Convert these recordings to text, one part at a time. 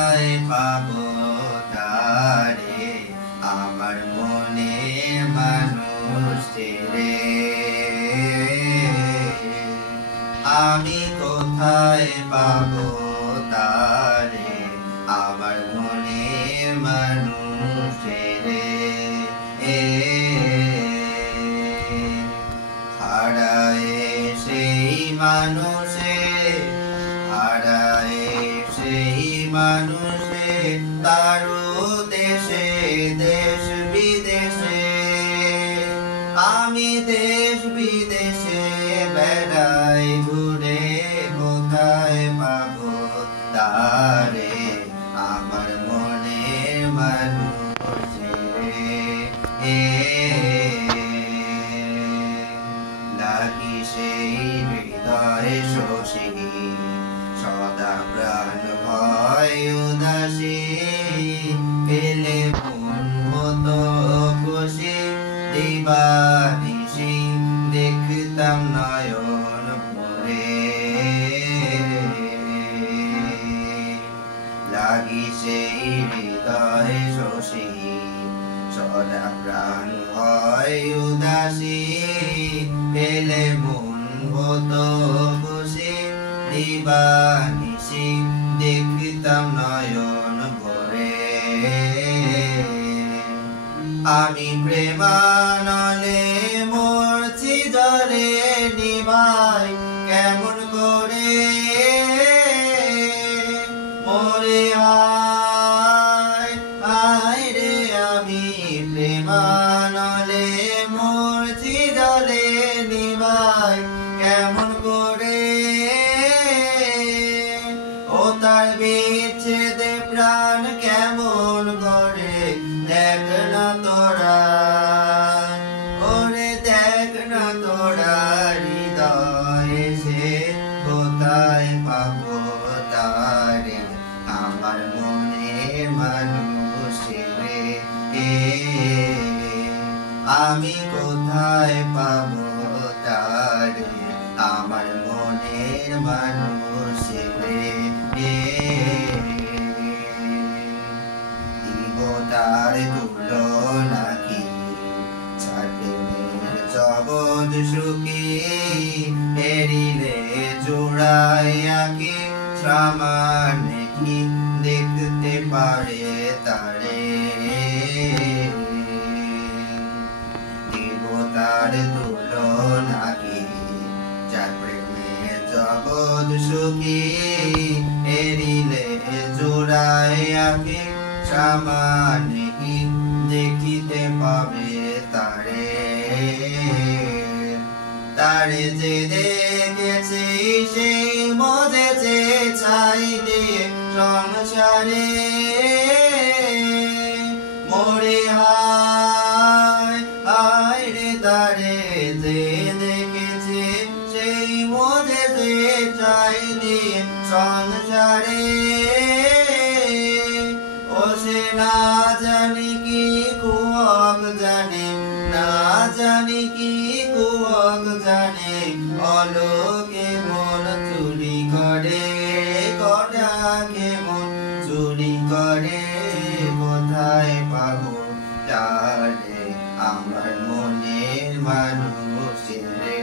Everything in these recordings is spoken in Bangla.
পাবো তারে আমার মনের মানুষ রে। আমি কোথায় পাবো তারে আমার মনের মানুষ রে। হারায় সেই মানুষে, হারায় সেই মানুষে তারও দেশে দেশ বিদেশে। আমি দেশ বিদেশে বেড়াই ঘুরে, কোথায় পাবো তারে আমার মনের মানুষ রে। লাগি সেই হৃদয় শোষী, সদা প্রাণ ভয় উদাসী। পেলে মন মতো খুশি, দিবানিশি দেখতাম নয়ন ভরে। লাগি সেই হৃদয় শোষী, সদা প্রাণ ভয় উদাসী। পেলে মন মতো খুশি, দিবানিশি দেখতাম নয়ন ভরে। আমি প্রেমানলে মরছি জলে নিভাই কেমন করে মরে। আয় রে আমি প্রেমানলে মরছি জলে নিভাই কেমন করে। ও তার বিচ্ছেদে প্রাণ কেমন করে দেখ না তোরা। ওরে দেখ না তোরা হৃদয়ে সে কোথায় পাবো তারে আমার মনের মানুষ রে। আমি কোথায় পাবো তারে আমার মনের মানুষ রে। দিব তার তুলনা কি ছাড়ের জগৎ সুখী। এরিলে জোড়াইয়া কি সামান্য কি দেখতে পারে তারে। দিব তার তুলনা কি যার প্রেমে জগৎ সুখী। এরিলে জোড়াইয়া কি সামান্য কি দেখিতে পাবে তারে। তারে যে দেখেছি সেই মজেছে চাইতে সংসারে মরে। হায় রে তারে যে দেখেছি সেই মজেছে চাইতে সংসারে। ও সে না জানি কি কুয়ক জানে, না জানি কি কুয়ক জানে। অলোকে মন চুরি করে, কটাকে মন চুরি করে। কোথায় পাবো তারে আমার মনের মানুষ রে।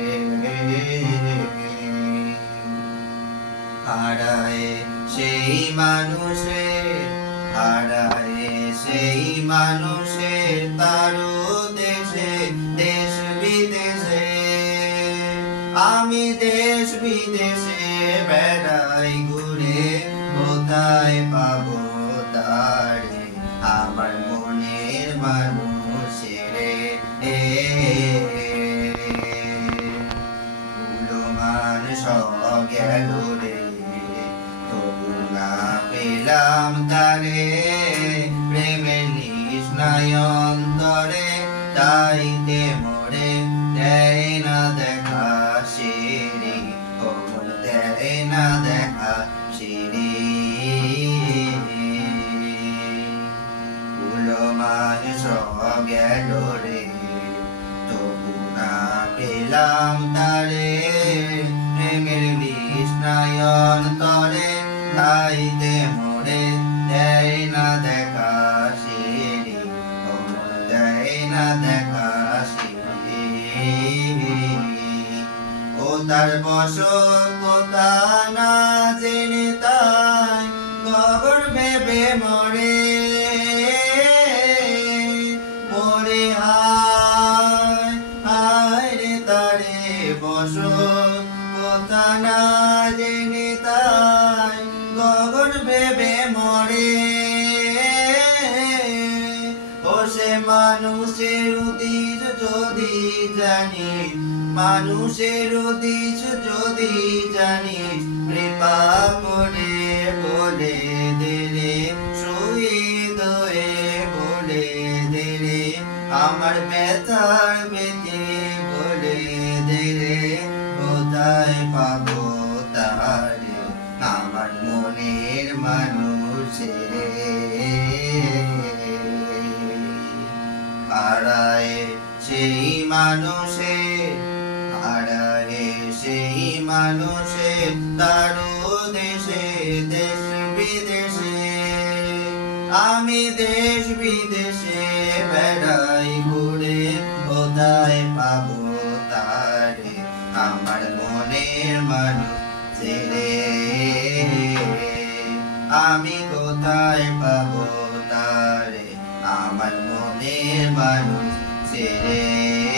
হারায় সেই মানুষে, হারায় সেই মানুষের তারও দেশে দেশ বিদেশে। আমি দেশ বিদেশে বেড়াই ঘুরে, কোথায় পাবো তারে আমার মনের মানুষ রে। মূল্যমান সব গেল রে, তবু না পেলাম তারে। প্রেমের তৃষ্ণায় অন্তরে তাইতে মোরে দেয় না দেখা সিঁড়ি, কোমল দেয় না দেখা সিঁড়ি। মূল্যমান সব গেল রে, তবু না পেলাম তারে। প্রেমের তৃষ্ণায় অন্তরে তাইতে মোরে তার বসত কোথা না জেনে তাই গগন ভেবে মরে মরে হায় হায় রে তারে বসত কোথা না জেনে তাই গগন ভেবে মরে ও সে মানুষের উদ্দেশ্য যদি জানি মানুষের উদ্দেশ্য যদি জানি কৃপা করে বলে দিলে শহীদ হয়ে বলে দিলে আমার ব্যথার বেঁধে বলে দিলে কোথায় পাবো তারে আমার মনের মানুষের হারায় সেই মানুষে হারায় সেই মানুষে তারো দেশে দেশ বিদেশে আমি দেশ বিদেশে বেড়াই ঘুরে কোথায় পাবো তারে আমার মনের মানুষ ছেড়ে আমি কোথায় পাবো তারে আমার মনের মানুষ ছেড়ে